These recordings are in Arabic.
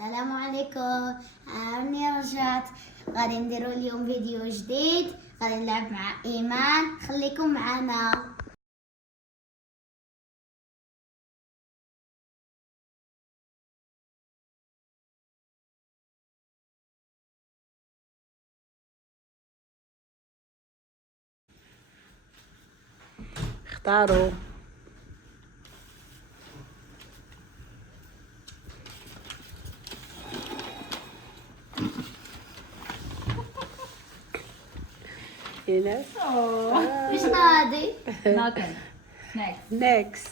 السلام عليكم. أني رجعت. غادي نديرو اليوم فيديو جديد، غادي نلعب مع إيمان. خليكم معنا. اختاروا. ايناس وش هادي؟ Nothing. Next. نيكس.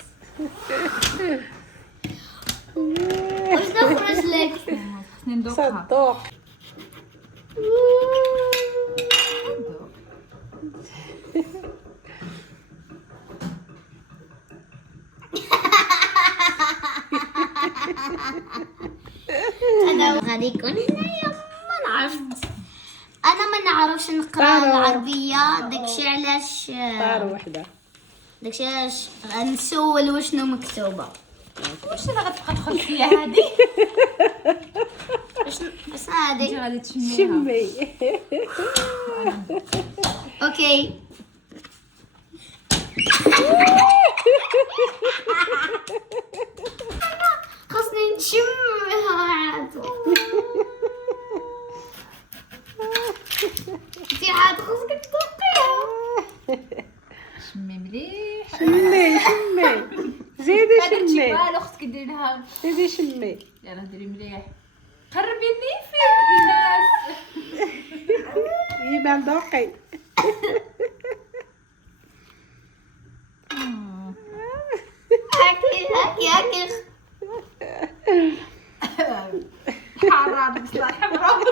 وش نخرج لك؟ خصني ندوقها. صدوق. ندوق. أنا غادي يكون هنايا ما نعرفش. أنا ما نعرفش نقرا طارو. العربية، داكشي علاش طاروا وحده. داكشي علاش غنسول وشنو مكتوبة. واش انا غتبقى تدخل فيا هادي؟ وش هادي؟ انت غادي تشميها. شمي. اوكي. خصني نشمها عاد. انتي عاد خصك تذوقيها. شمي مليح. شمي شمي. زيدي ما درتي شمي. والو، خصك ديري لها. زيدي شمي. يلا ديري مليح. قربي نيفك الناس. ايمان ذوقي. هاكي حرام بصراحه حمراء.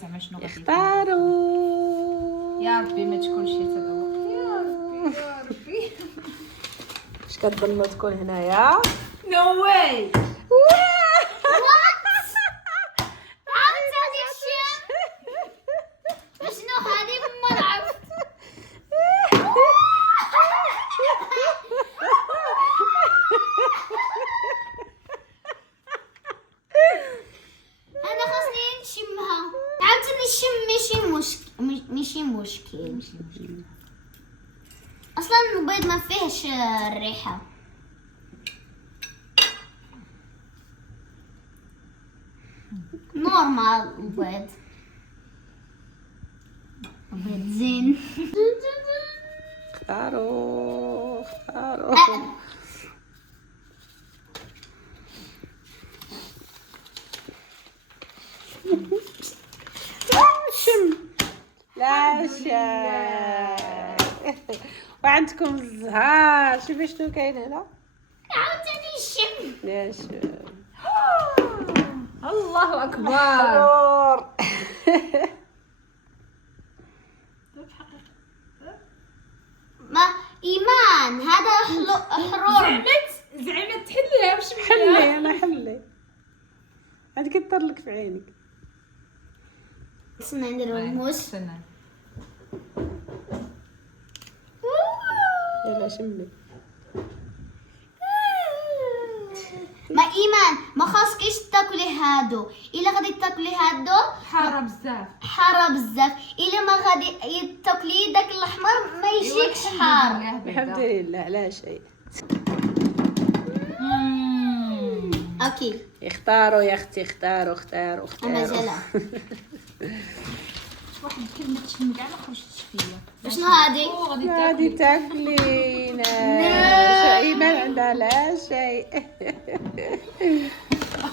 زعما شنو غادي اختاروا. يا ربي ما تكونش يتذوق. يا ربي يا ربي. اش كتظنوا تكون هنايا؟ نو واي. عاود هادي الشم. شنو هادي ما نعرف. انا خصني نشمها. عاوتاني نشم ماشي مشكل. اصلا البيض ما فيهش الريحه. نورمال البيض. البيض زين. اختاروا. اختاروا. شم. لا شاي. وعندكم الزهر. شوفي شنو كاين هنا. عاوتاني نشم. لا شاي. الله اكبر. مرور. ما ايمان هذا حرور. زعمت تحليها واش حلي انا حلي. هاد كيطر لك في عينك. خصنا نديرو الموس. استنى. يلا شمي. ما ايمان ما خاصكيش تاكلي هادو. الا غادي تاكلي هادو حاره بزاف. حاره بزاف. الا ما غادي تاكلي داك الاحمر ما يجيكش حار. الحمد لله لا شيء. اوكي. اختاروا يا اختي. اختاروا اختاروا اختاروا. مازال. واحد الكلمه تشم كاع ما خرجتش فيا. شنو هادي؟ غادي غادي تاكلي. تاكلينا. ايمان عندها لا شيء.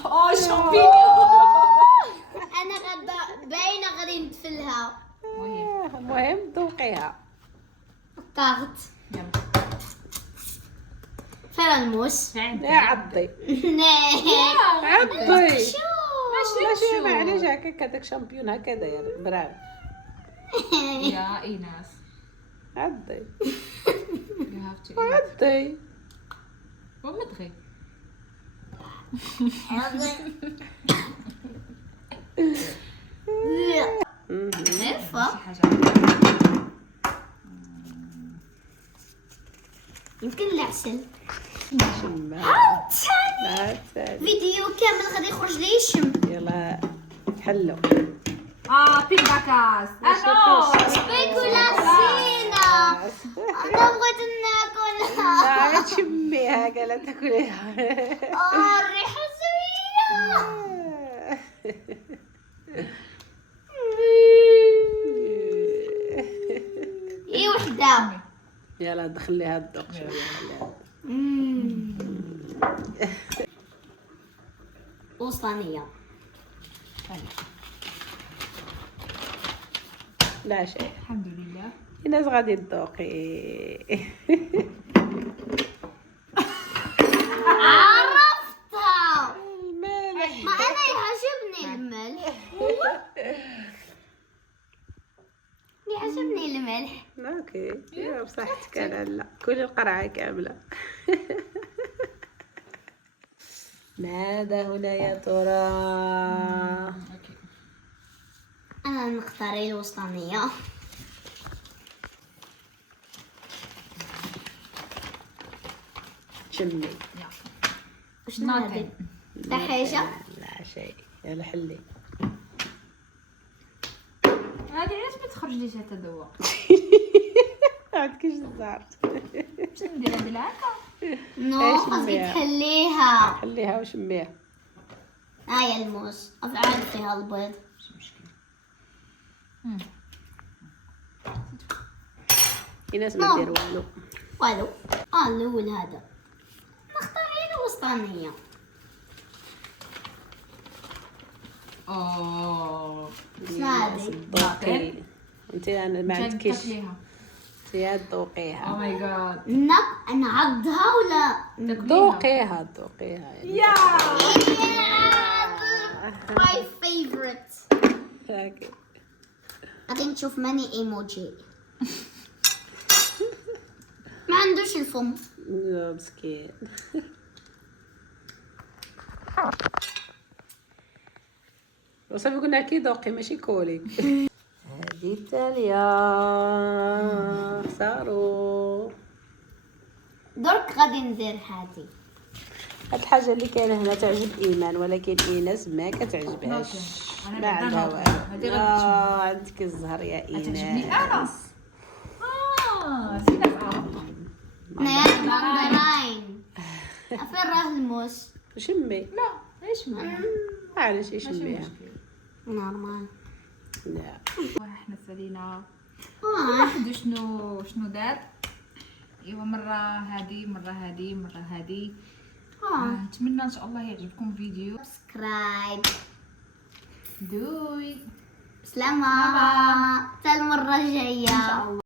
او شامبينيون. انا غدا باينه غادي ندفلها. المهم ذوقيها. طاغت. يلا. فين الموس؟ لا عضي. نعم. عضي. شو ماشي معليش هكاك هذاك شامبيون هكا داير براو. يا ايناس. عضي. You have to eat. عضي. ومدغي. خفيفة. يمكن العسل. شمها. عاوتاني مع السلامة. فيديو كامل غادي يخرج لي الشم. يلا حلو. بين باكاس انا سبيكولاسينا. انا بغيت ناكلها. لا تشميها قالت تاكليها. الريحه زوينه. اي وحده. يلا دخليها الذوق شويه. وسطانيه. لا شيء. الحمد لله. الناس غادي تذوقي. عرفتها. الملح. ما انا يعجبني الملح. يعجبني الملح. اوكي يا بصحتك. انا لا كل القرعه كامله. ماذا هنا يا ترى؟ انا نختار الوسطانيه. شمي. شنو هذه؟ لا حاجه. لا شيء. يلا حلي. هذه علاش ما تخرجليش تذوق؟ عندكش الزهر. باش نديرها بالعكا. نو خاصك تحليها. خليها وشميها. هاي الموز افعال فيها البيض. مش مشكل. في ناس ما دير والو. والو. الاول هذا. نختار الوسطانيه. شنو هذه؟ ذوقي. انت انا ما عندكش. تاكليها. يا ذوقيها. او ماي جاد. نعضها ولا؟ ذوقيها ذوقيها. يا ماي فيفورت. اوكي. غادي نشوف ماني ايموجي. ما عندوش الفم. مسكين. وصافي قلنا كي ذوقي ماشي كولي. هذه التالية صاروا. درك غادي ندير هذه. هاد الحاجة اللي كاينة هنا تعجب إيمان ولكن إيناس ما كتعجبهاش. أنا ما عندها بعدا والو. هادي لا عندك الزهر يا تعجبني إيناس. انا. زينة في عرب. نايا مندراين. فين راه الموس؟ شمي. لا ايش ما معليش ماشي يشميها. مشكل. نورمال. لا. احنا سالينا آه. واحد شنو دار. ايوا مرة هادي مرة هادي مرة هادي. نتمنى ان شاء الله يعجبكم فيديو. سبسكرايب. دوي بسلامة. حتى المرة الجاية. ان شاء الله.